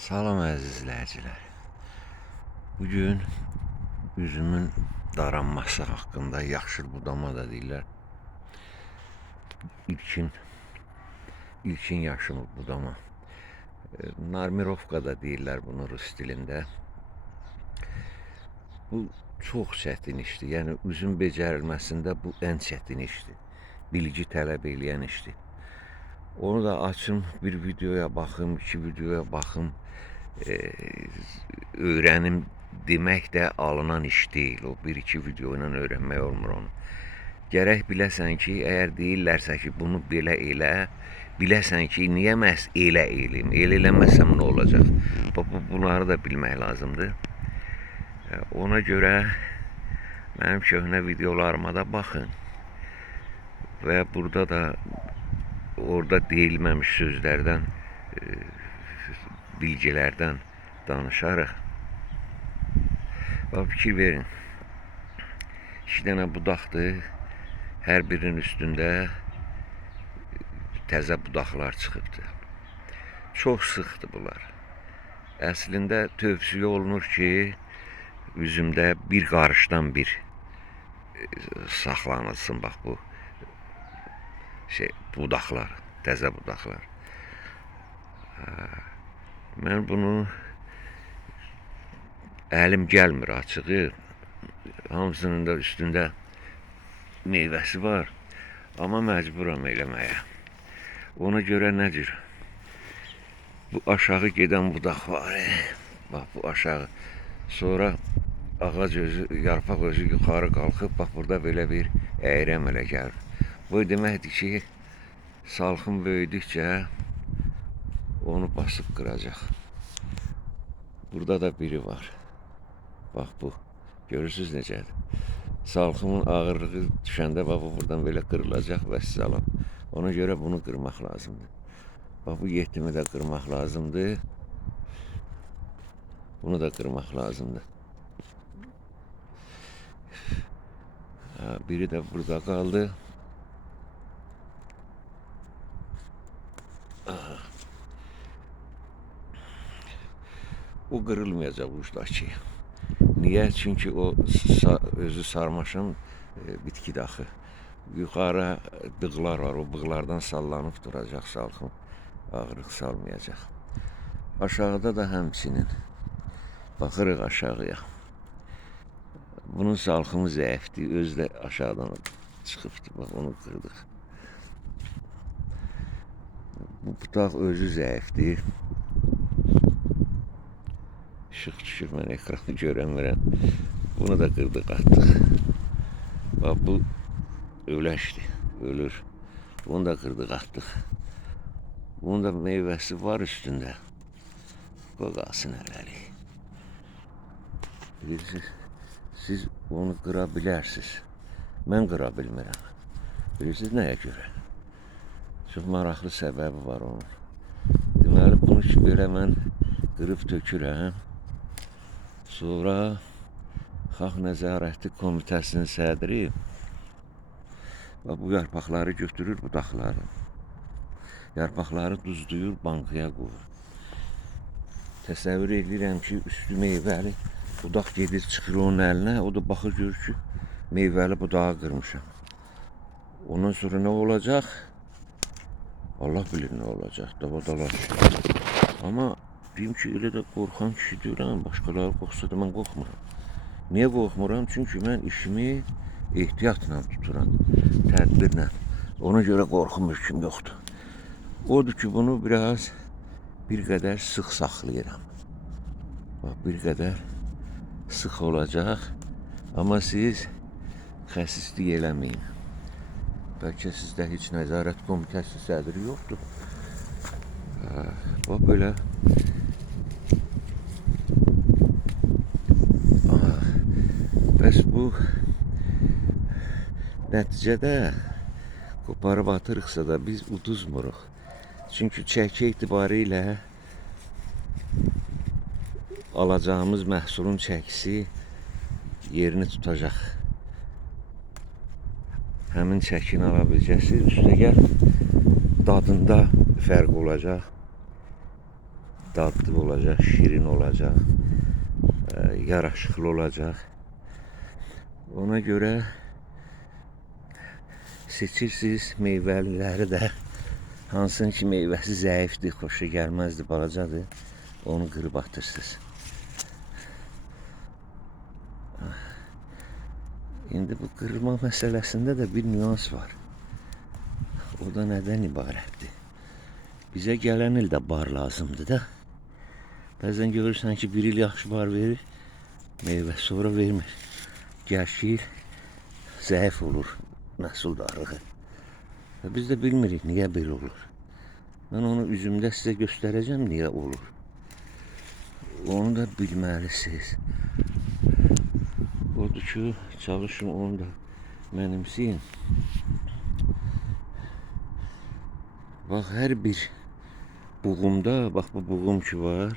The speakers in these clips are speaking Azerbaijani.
Salam əziz izləyicilər. Bugün üzümün daranması haqqında yaxşı budama da deyirlər. İlkin yaşıl budama. Narmirovka da deyirlər bunu rus dilində. Bu çox çətin işdir. Yəni üzüm becərilməsində bu ən çətin işdir. Bilgi tələb eləyən işdir. Onu da açım, bir videoya baxım, iki videoya baxım. Öyrənim demək də alınan iş deyil. O bir-iki video ilə öyrənmək olmur onu. Gərək biləsən ki, əgər deyirlərsə ki, bunu belə elə, biləsən ki, niyə məhz elə eləyim, elə eləməsəm nə olacaq? Bunları da bilmək lazımdır. Ona görə mənim köhnə videolarıma da baxın. Və burada da orada deyilməmiş sözlərdən, bilgilərdən danışarıq. Fikir verin. 2 dənə budaqdır. Hər birinin üstündə təzə budaqlar çıxıbdır. Çox sıxdır bunlar. Əslində tövsiyə olunur ki, üzümdə bir qarışdan bir saxlanılsın. Bax bu budaqlar, təzə budaqlar. Mən bunu əlim gəlmir açığı. Hamısının da üstündə meyvəsi var. Amma məcburam eləməyə. Ona görə nədir? Bu aşağı gedən budaq var. Bax bu aşağı. Sonra ağac özü, yarpaq özü yuxarı qalxıb. Bax burada belə bir əyri əmələ gəlir. Bu deməkdir ki, salxım böyüdükcə onu basıb qıracaq. Burada da biri var. Bax bu. Görürsünüz necədir? Salxımın ağırlığı düşəndə bax bu buradan belə qırılacaq və salam. Ona görə bunu qırmaq lazımdır. Bax bu yetimi də qırmaq lazımdır. Bunu da qırmaq lazımdır. Biri də burada qaldı. O qırılmayacaq ucdakı. Niyə? Çünki o özü sarmaşın bitkidir axı. Yuxarı bığlar var. O bığlardan sallanıb duracaq salxım. Ağırlıq salmayacaq. Aşağıda da həmçinin. Baxırıq aşağıya. Bunun salxımı zəifdir. Özü də aşağıdan çıxıbdır. Bax onu qırdıq. Bu budaq özü zəifdir. İşıq düşür, mən ekranı görəmirəm. Bunu da qırdıq, atdıq. Bax bu öləşdir, ölür. Bunu da qırdıq, atdıq. Bunun da meyvəsi var üstündə. Qoy qalsın hələlik. Bilirsiniz, siz onu qıra bilərsiniz. Mən qıra bilmirəm. Bilirsiniz nəyə görə? Çox maraqlı səbəbi var onun. Deməli, bunu ki, belə mən qırıb tökürəm. Sonra Xalq Nəzarəti Komitəsinin sədri bu yarpaqları götürür, budaqları. Yarpaqları duzlayır, bankaya qoyur. Təsəvvür edirəm ki, üstü meyvəli budaq gedir, çıxır onun əlinə. O da baxır, görür ki, meyvəli budağı qırmışam. Ondan sonra nə olacaq? Allah bilir nə olacaq, dabadalar. Amma deyim ki, elə də qorxan kişi deyirəm, başqaları qorxsa da mən qorxmuram. Niyə qorxmuram? Çünki mən işimi ehtiyatla tuturam, tədbirlə. Ona görə qorxum mümkün yoxdur. Odur ki, bunu bir qədər sıx saxlayıram. Bax, bir qədər sıx olacaq. Amma siz xəsislik eləməyin. Bəlkə sizdə heç nəzarət komitəsi sədri yoxdur. Bax, belə. Bəs bu nəticədə qoparıb atırıqsa da biz uduzmuruq. Çünki çəki etibarilə alacağımız məhsulun çəkisi yerini tutacaq. Həmin çəkini ala biləcəksiniz. Üstəgəl dadında fərq olacaq. dadlı olacaq, şirin olacaq, yaraşıqlı olacaq. Ona görə seçirsiniz meyvəliləri də. Hansının ki meyvəsi zəifdir, xoşa gəlməzdir, balacadır. Onu qırıb atırsınız. İndi bu qırma məsələsində də bir nüans var. O da nədən ibarətdir? Bizə gələn il də bar lazımdır da. Bəzən görürsən ki, bir il yaxşı bar verir, meyvə sonra vermir. Gəşir, zəif olur məhsuldarlığı. Və biz də bilmirik niyə belə olur. Mən onu üzümdə sizə göstərəcəm niyə olur. Onu da bilməlisiniz. Odur ki, çalışın onu da mənimseyin. Bax, hər bir buğumda, bax bu buğum ki var,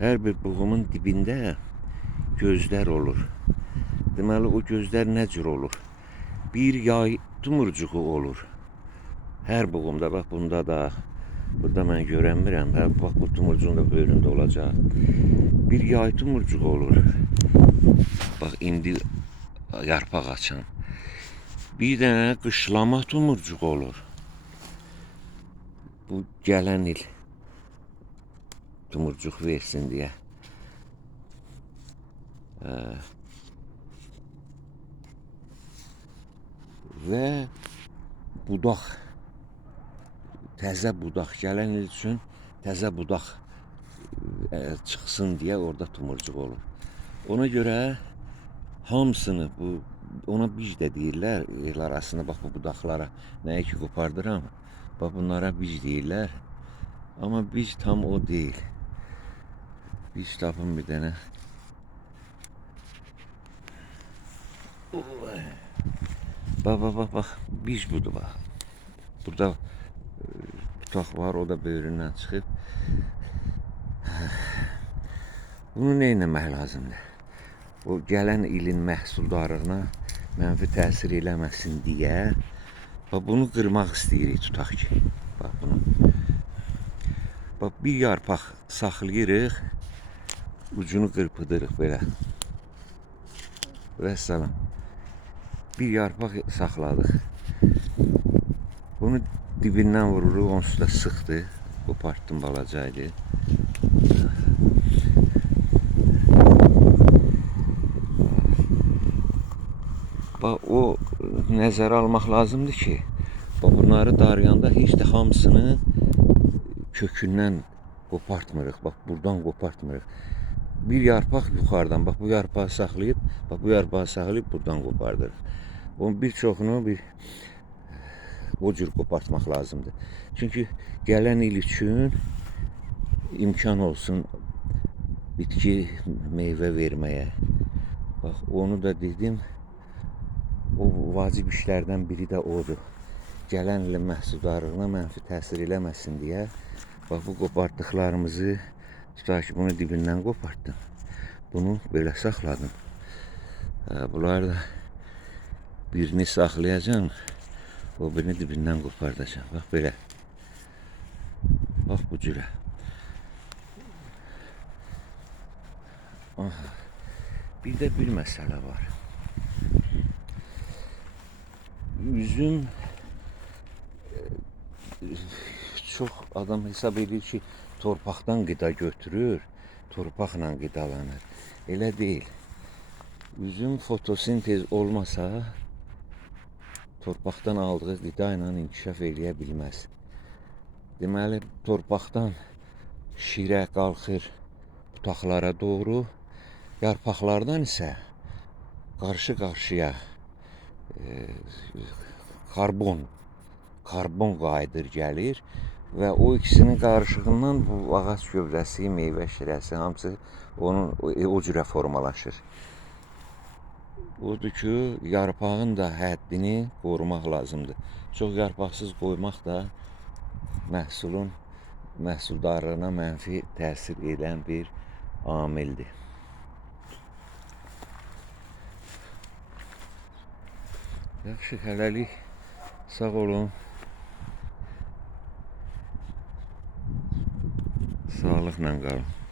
hər bir buğumun dibində gözlər olur. Deməli, o gözlər nə cür olur? Bir yay tumurcuğu olur. Hər buğumda, bax bunda da, burada mən görəmirəm, bax bu tumurcuğun da böyründə olacaq. Bir yay tumurcuğu olur. Bax, indi yarpaq açan. Bir dənə qışlama tumurcuğu olur. Bu gələn il tumurcuq versin deyə. Və budaq, təzə budaq, gələn il üçün təzə budaq çıxsın deyə orada tumurcuq olur. Ona görə hamısını, ona bic də deyirlər, el arasında bax bu budaqlara, nəyə ki qopardıram, bax bunlara bic deyirlər. Amma bic tam o deyil. Bic tapın bir dənə. Bax, bic budur bax. Burada tutaq var, o da böyründən çıxıb. Bunu nə etmək lazımdır? O gələn ilin məhsuldarlığına mənfi təsir eləməsin deyə bunu qırmaq istəyirik, tutaq ki. Bax bunu. Bax, bir yarpaq saxlayırıq, ucunu qırpıdırıq belə. Vəssalam. Bir yarpaq saxladıq. Bunu dibindən vururuq, onsuz da sıxdır. Qopartdım, balacaydı. Bax, o nəzərə almaq lazımdır ki, bunları darıyanda heç də hamısını kökündən qopartmırıq. Bax, buradan qopartmırıq. Bir yarpaq yuxarıdan, bax bu yarpağı saxlayıb, buradan qopardırıq. Onun bir çoxunu o cür qopartmaq lazımdır. Çünki gələn il üçün imkan olsun bitki meyvə verməyə. Bax, onu da dedim, o vacib işlərdən biri də odur. Gələn ilin məhsuldarlığına mənfi təsir eləməsin deyə, bax bu qopartdıqlarımızı, tutaq ki, bunu dibindən qopartdım. Bunu belə saxladım. Bunlar da birini saxlayacağım, o birini dibindən qopardacağım. Bax belə. Bax bu cürə. Bir də bir məsələ var. Üzüm çox adam hesab edir ki, torpaqdan qida götürür, torpaqla qidalanır. Elə deyil. Üzüm fotosintez olmasa torpaqdan aldığı qida ilə inkişaf eləyə bilməz. Deməli, torpaqdan şirə qalxır budaqlara doğru, yarpaqlardan isə qarşı-qarşıya karbon qayıdır gəlir və o ikisinin qarışığından bu ağac gövdəsi, meyvə şirəsi hamısı onun o cürə formalaşır. Odur ki, yarpağın da həddini qorumaq lazımdır. Çox yarpaqsız qoymaq da məhsuldarlığına mənfi təsir edən bir amildir. Yaxşı, hələlik sağ olun. Sağlıqla qalın.